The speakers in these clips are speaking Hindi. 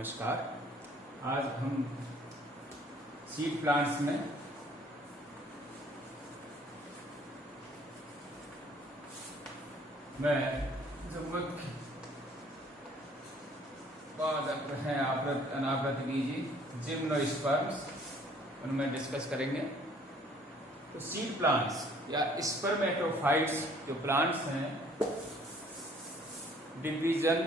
नमस्कार। आज हम सीड प्लांट्स में जो मुख्य पादप हैं आवृत अनावृत बीजी जिम्नोस्पर्म्स उनमें डिस्कस करेंगे। तो सीड प्लांट्स या स्पर्मेटोफाइट्स जो प्लांट्स हैं, डिवीजन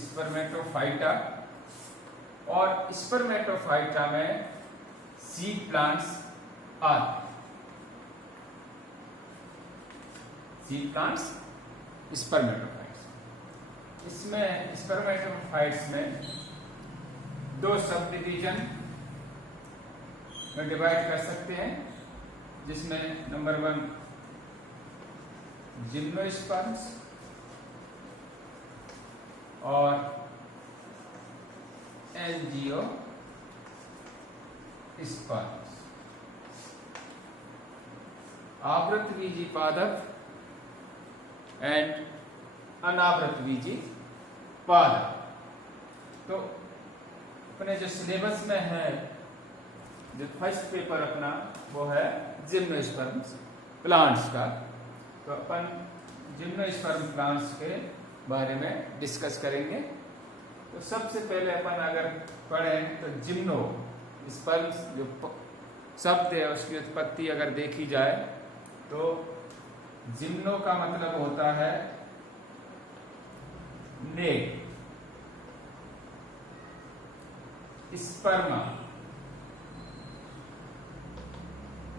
स्पर्मेटोफाइटा और स्पर्मेटोफाइटा में सीड प्लांट्स आते। सीड प्लांट्स स्पर्मेटोफाइट्स, इसमें स्पर्मेटोफाइट्स में दो सब डिवीजन में डिवाइड कर सकते हैं, जिसमें नंबर 1 जिम्नोस्पर्म्स और एंजियोस्पर्म्स। आवृत बीजी पादप एंड अनावृत बीजी पादप। तो अपने जो सिलेबस में है, जो फर्स्ट पेपर अपना वो है जिम्नोस्पर्म्स प्लांट्स का। तो अपन जिम्नोस्पर्म प्लांट्स के बारे में डिस्कस करेंगे। तो सबसे पहले अपन अगर पढ़ें तो जिम्नो स्पर्म्स जो शब्द है उसकी उत्पत्ति अगर देखी जाए तो जिम्नो का मतलब होता है नेक, स्पर्मा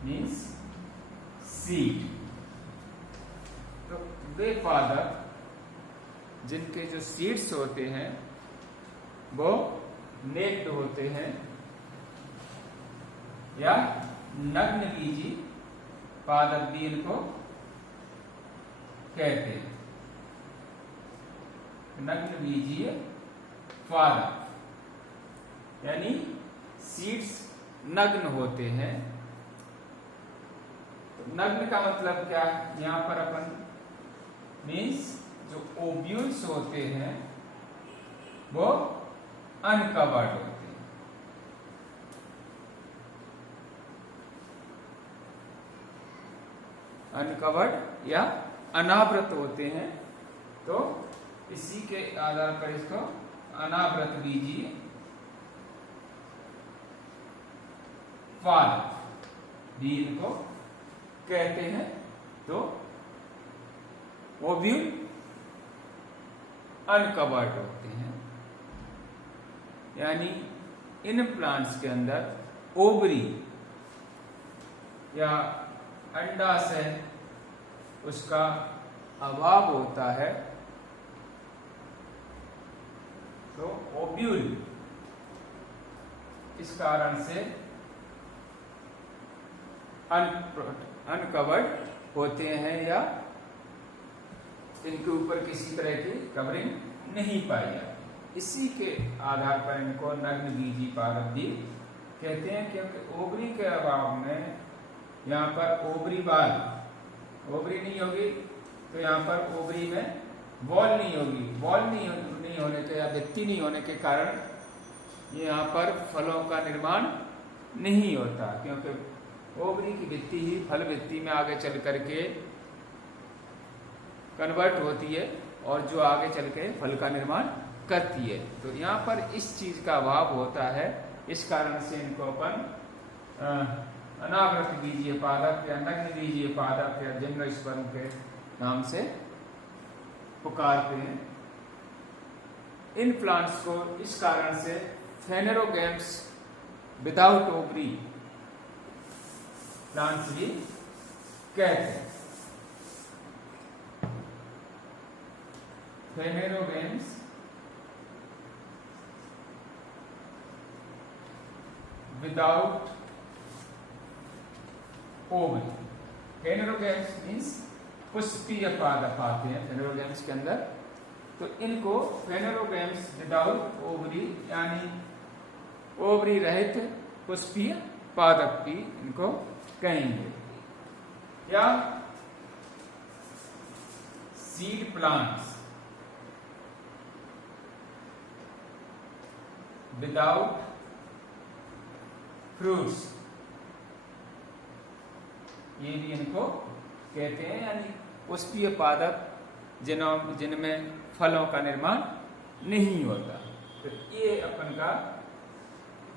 मीन्स सीड। तो वे पादप जिनके जो सीड्स होते हैं वो नेक्ड होते हैं या नग्न बीजी पादप भी इनको कहते हैं। नग्न बीजीय पादप यानी सीड्स नग्न होते हैं। तो नग्न का मतलब क्या? यहां पर अपन मीन्स जो ओव्यूल्स होते हैं वो अनकवर्ड होते हैं। अनकवर्ड या अनावृत होते हैं। तो इसी के आधार पर इसको अनावृत बीजी पादप भी इनको कहते हैं। तो ओव्यूल अनकवर्ड होते हैं, यानी इन प्लांट्स के अंदर ओवरी या अंडाशय उसका अभाव होता है। तो ओव्यूल इस कारण से अनकवर्ड होते हैं या इनके ऊपर किसी तरह की कवरिंग नहीं पाई जाती। इसी के आधार पर इनको नग्न बीजी पादप भी कहते हैं, क्योंकि ओवरी के अभाव में यहाँ पर ओवरी नहीं होगी, तो यहाँ पर ओवरी में बॉल नहीं होगी। बॉल नहीं होने के या भित्ति नहीं होने के कारण यहाँ पर फलों का निर्माण नहीं होता, क्योंकि ओवरी की भित्ति ही फल भित्ति में आगे चल करके कन्वर्ट होती है और जो आगे चल के फल का निर्माण करती है। तो यहाँ पर इस चीज का अभाव होता है, इस कारण से इनको अपन अनावृत बीजीय पादप या नग्न बीजीय पादप या जिम्नोस्पर्म के नाम से पुकारते हैं। इन प्लांट्स को इस कारण से फेनेरोगैम्स विदाउट ओवरी प्लांट्स भी कहते हैं। Phanerogams without ovary. Phanerogams means पुष्पीय पादप आते हैं फेनेरोगैम्स के अंदर। तो इनको फेनेरोगैम्स विदाउट ओवरी यानी ओवरी रहित पुष्पीय पादप भी इनको कहेंगे। या सीड प्लांट्स विदाउट फ्रूट्स, ये भी इनको कहते हैं, यानी पुष्पीय पादप जिनमें फलों का निर्माण नहीं होता। तो ये अपन का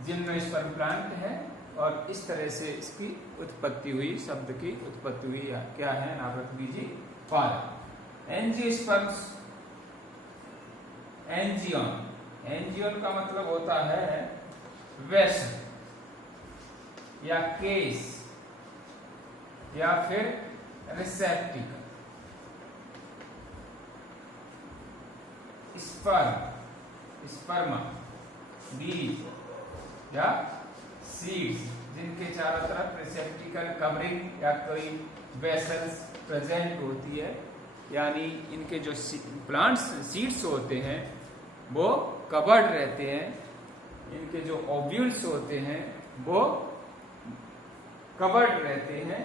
जिम्नोस्पर्म प्लांट है और इस तरह से इसकी उत्पत्ति हुई, शब्द की उत्पत्ति हुई क्या है, अनावृतबीजी पादप। एंजियोस्पर्म्स, एंजियोन, एंजियोन का मतलब होता है वेसल या केस या फिर रिसेप्टिकल। स्पर्म, स्पर्मा बीज या सीड्स जिनके चारों तरफ रिसेप्टिकल कवरिंग या कोई वेसल्स प्रेजेंट होती है, यानी इनके जो प्लांट्स सीड्स होते हैं वो कवर्ड रहते हैं, इनके जो ओव्यूल्स होते हैं वो कवर्ड रहते हैं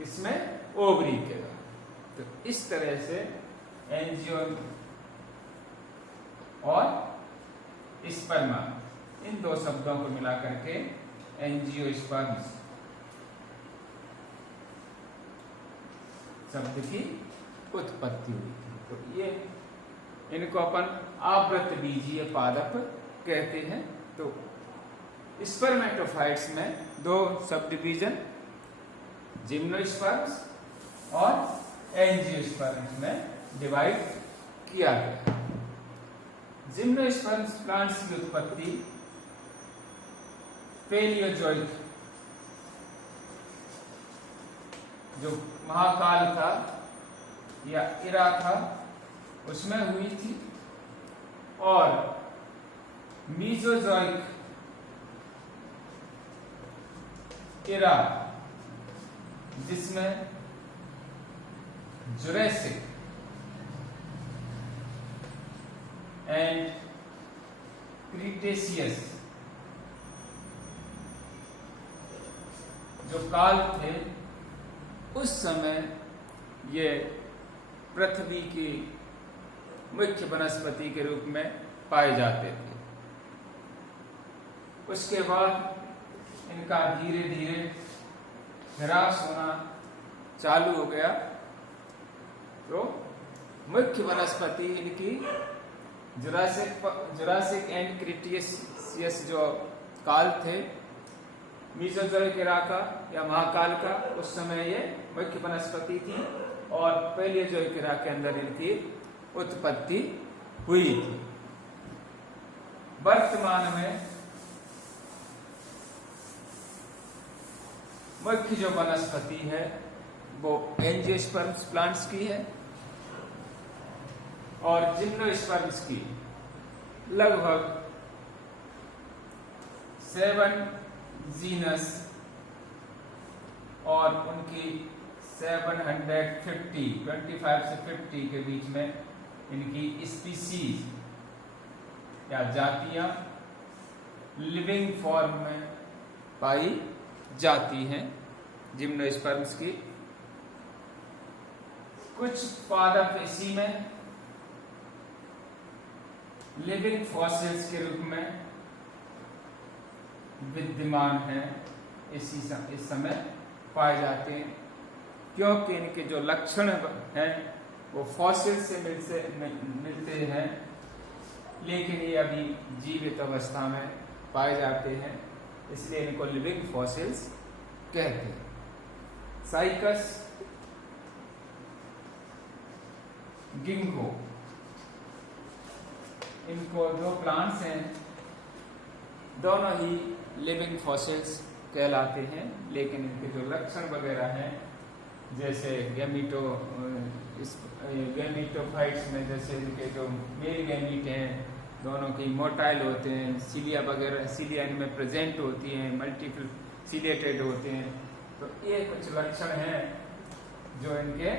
इसमें ओवरी के द्वारा। तो इस तरह से एंजियोन और स्पर्मा, इन दो शब्दों को मिला करके एंजियोस्पर्म्स शब्द की उत्पत्ति हुई थी। तो ये इनको अपन आवृतबीजीय पादप कहते हैं। तो स्पर्मेटोफाइट्स में दो सब डिवीजन, जिम्नोस्पर्म्स और एंजियोस्पर्म्स में डिवाइड किया गया। जिम्नोस्पर्म्स प्लांट्स की उत्पत्ति पैलियोजोइक, जो महाकाल था या इरा था, उसमें हुई थी, और मीजोजोइक इरा जिसमें जुरेसिक एंड क्रीटेशियस जो काल थे, उस समय ये पृथ्वी की मुख्य वनस्पति के रूप में पाए जाते थे। उसके बाद इनका धीरे धीरे ह्रास होना चालू हो गया। तो मुख्य वनस्पति इनकी जुरासिक एंड क्रीटेशियस जो काल थे, मीजोजोइक इरा का या महाकाल का, उस समय ये मुख्य वनस्पति थी, और पैलियोजोइक इरा के अंदर इनकी उत्पत्ति हुई थी। वर्तमान में मुख्य जो वनस्पति है वो एंजियोस्पर्म्स प्लांट्स की है, और जिम्नोस्पर्म्स की लगभग 7 जीनस और उनकी 750, 25 से 50 के बीच में इनकी स्पीसीज या जातियां लिविंग फॉर्म में पाई जाती हैं जिम्नोस्पर्म्स की। कुछ पादप इसी में लिविंग फॉसिल्स के रूप में विद्यमान हैं, इस समय पाए जाते हैं, क्योंकि इनके जो लक्षण हैं वो फॉसिल से मिलते हैं, लेकिन ये अभी जीवित अवस्था में पाए जाते हैं, इसलिए इनको लिविंग फॉसिल्स कहते हैं। साइकस, गिंगो, इनको दो प्लांट्स हैं, दोनों ही लिविंग फॉसिल्स कहलाते हैं, लेकिन इनके जो लक्षण वगैरह हैं, जैसे गैमीटोफाइट्स में जैसे इनके जो मेल गैमीट हैं दोनों के मोटाइल होते हैं, सीलिया वगैरह, सीलिया इनमें प्रेजेंट होती हैं, मल्टीपल सीलिएटेड होते हैं। तो ये कुछ लक्षण हैं जो इनके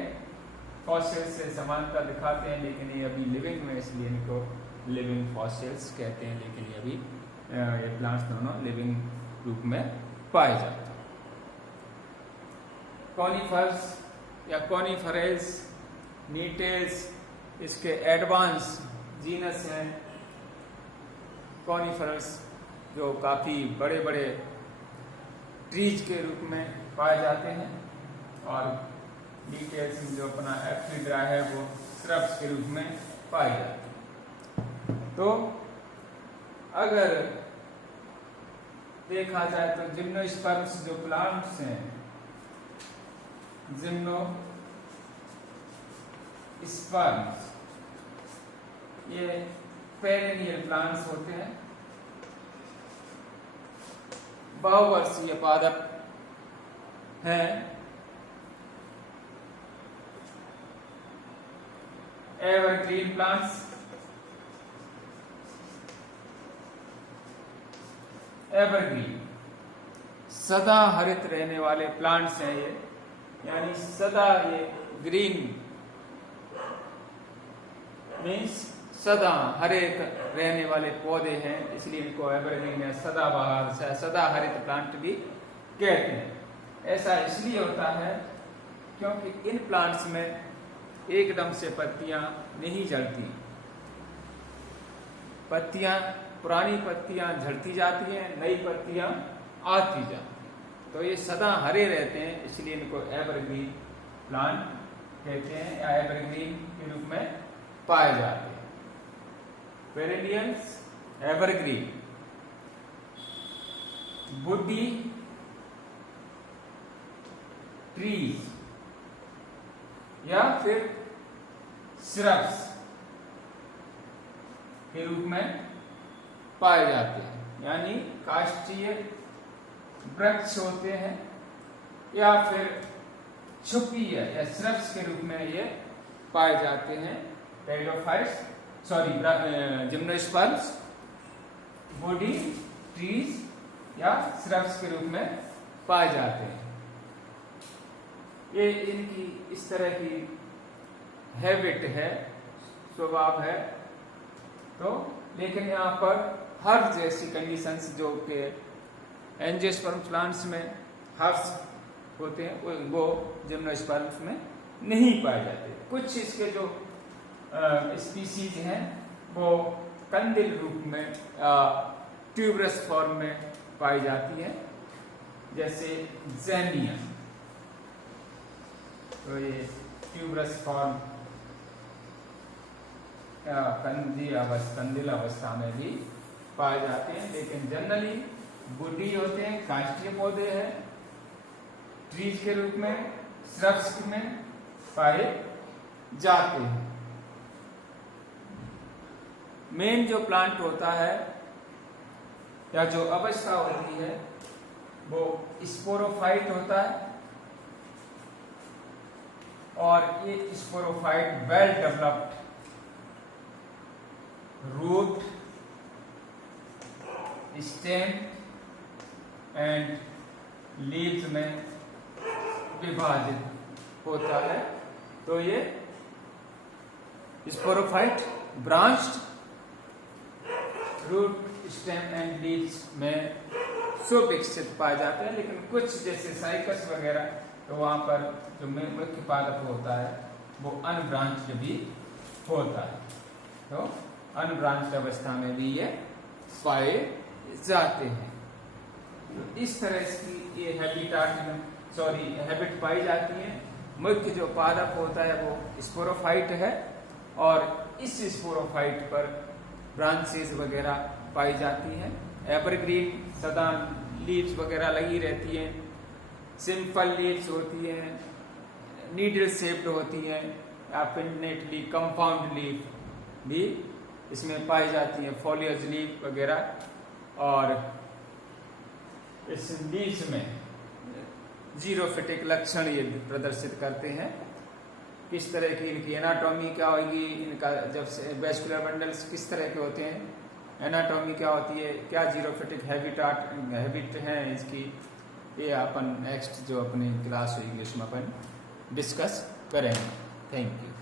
फॉसिल्स से समानता दिखाते हैं, लेकिन ये अभी लिविंग में, इसलिए इनको लिविंग फॉसिल्स कहते हैं, लेकिन ये अभी ये प्लांट्स दोनों लिविंग रूप में पाए जाते हैं। कॉनिफर्स या कॉनिफरेज, नीटेज इसके एडवांस जीनस हैं। कॉनिफरस जो काफ़ी बड़े बड़े ट्रीज के रूप में पाए जाते हैं, और नीटेज जो अपना एफ्रिड्रा है वो श्रब्स के रूप में पाए जाते हैं। तो अगर देखा जाए तो जिम्नोस्पर्म्स जो प्लांट्स हैं, जिम्नोस्पर्म्स ये पेरेनियल प्लांट्स होते हैं, बहुवर्षीय पादप हैं। एवरग्रीन प्लांट्स, एवरग्रीन सदा हरित रहने वाले प्लांट्स हैं ये, यानी सदा ये ग्रीन मीन्स सदा हरे रहने वाले पौधे हैं, इसलिए इनको एवरग्रीन या सदाबहार सदा हरित प्लांट भी कहते हैं। ऐसा इसलिए होता है क्योंकि इन प्लांट्स में एकदम से पत्तियां नहीं झड़ती, पत्तियां पुरानी पत्तियां झड़ती जाती हैं, नई पत्तियां आती जाती हैं। तो ये सदा हरे रहते हैं, इसलिए इनको एवरग्रीन प्लांट कहते हैं या एवरग्रीन के रूप में पाए जाते हैं। पेरेनियल्स, एवरग्रीन, वुडी ट्रीज या फिर श्रब्स के रूप में पाए जाते हैं, यानी काष्ठीय वृक्ष होते हैं या फिर छुपीय या श्रब्स के रूप में ये पाए जाते हैं। टेरिडोफाइट्स जिम्नोस्पर्म्स, वुडी ट्रीज या श्रब्स के रूप में पाए जाते हैं। ये इनकी इस तरह की हैबिट है, स्वभाव है। तो लेकिन यहाँ पर हर जैसी कंडीशंस जो कि एंजियोस्पर्म प्लांट्स में हर्ब्स होते हैं वो जिम्नोस्पर्म्स में नहीं पाए जाते। कुछ इसके जो स्पीसीज हैं वो कंदिल रूप में ट्यूबरस फॉर्म में पाई जाती है, जैसे ज़ेनिया। तो ये ट्यूबरस फॉर्म कंदिल अवस्था में भी पाए जाते हैं, लेकिन जनरली वुडी होते हैं, काष्ठीय पौधे हैं, ट्रीज के रूप में, श्रब्स में पाए जाते हैं। मेन जो प्लांट होता है या जो अवस्था होती है वो स्पोरोफाइट होता है, और ये sporophyte well developed root, stem and leaves में विभाजित होता है। तो ये sporophyte branched root, stem and leaves में सुविकसित पाए जाते हैं, लेकिन कुछ जैसे साइकस वगैरह तो वहां पर जो मुख्य पादप होता है वो अनब्रांच्ड भी होता है। तो अनब्रांच्ड अवस्था में भी ये पाए जाते हैं। तो इस तरह की ये हैबिट पाई जाती है। मुख्य जो पादप होता है वो स्पोरोफाइट है, और इस स्पोरोफाइट पर ब्रांचेस वगैरह पाई जाती हैं। एवरग्रीन सदा लीव्स वगैरह लगी रहती हैं, सिंपल लीव्स होती हैं, नीडल शेप्ड होती हैं, या पिन्नेटली कंपाउंड लीफ भी इसमें पाई जाती हैं, फॉलियज लीफ वगैरह। और इस लीव्स में जीरोफिटिक लक्षण ये प्रदर्शित करते हैं। किस तरह की इनकी एनाटॉमी क्या होगी, इनका जब से वेस्कुलर बंडल्स किस तरह के होते हैं, एनाटॉमी क्या होती है, क्या जीरोफिटिक हैबिट है इसकी, ये अपन नेक्स्ट जो अपनी क्लास इंग्लिश में अपन डिस्कस करेंगे। Thank you.